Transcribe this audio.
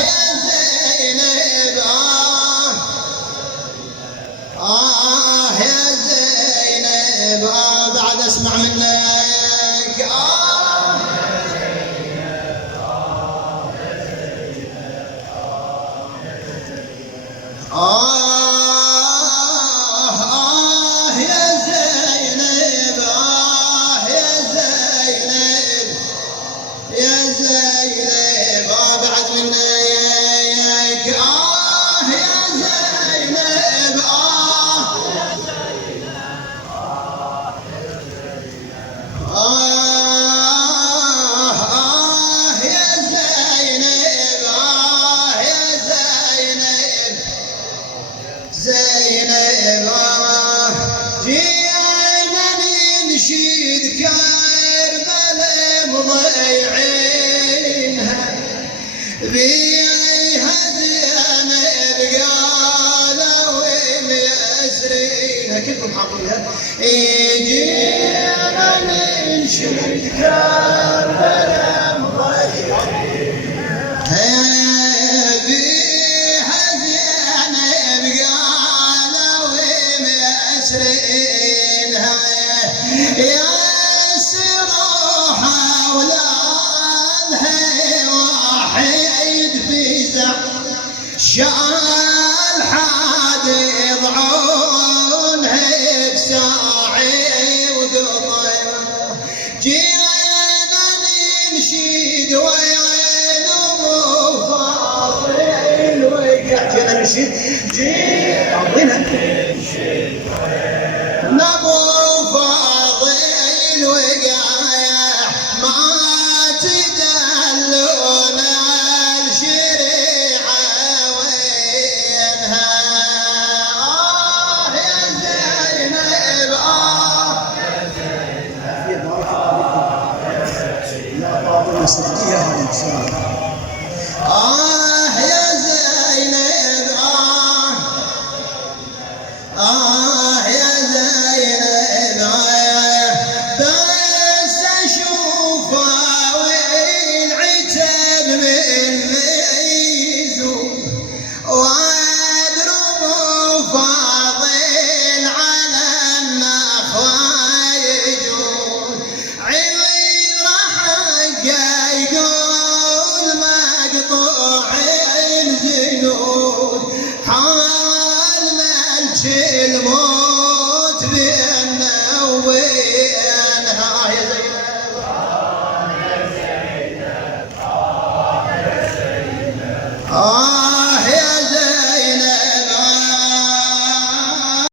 يا زينب يا زينب بعد اسمع منك يا زينب يا زينب يا زينب بعد منك يا زينب يا زينب يا زينب زينب جينا ننشد كربلاء مضيعينها بيها زينب قالوا ميسرينها كلكم حاطينها جينا ننشد كربلاء مضيعينها بيها زينب قالوا ميسرينها يا سروحة ولادها واحد في زعم شال حاد يضعونها بساعي وقطيمة جينا ننشد ويعين ابو فاضل وقع جينا ننشد جينا ننشد ابو فاضل وقع ما تدلون الشريعة وينها يا زينب يا زينب يا زينب بس اشوفها والعتاب من ميزو واضرب فاضل على النخوة يجون عوير حقه يقول مقطوع الجنود حال ملك الموت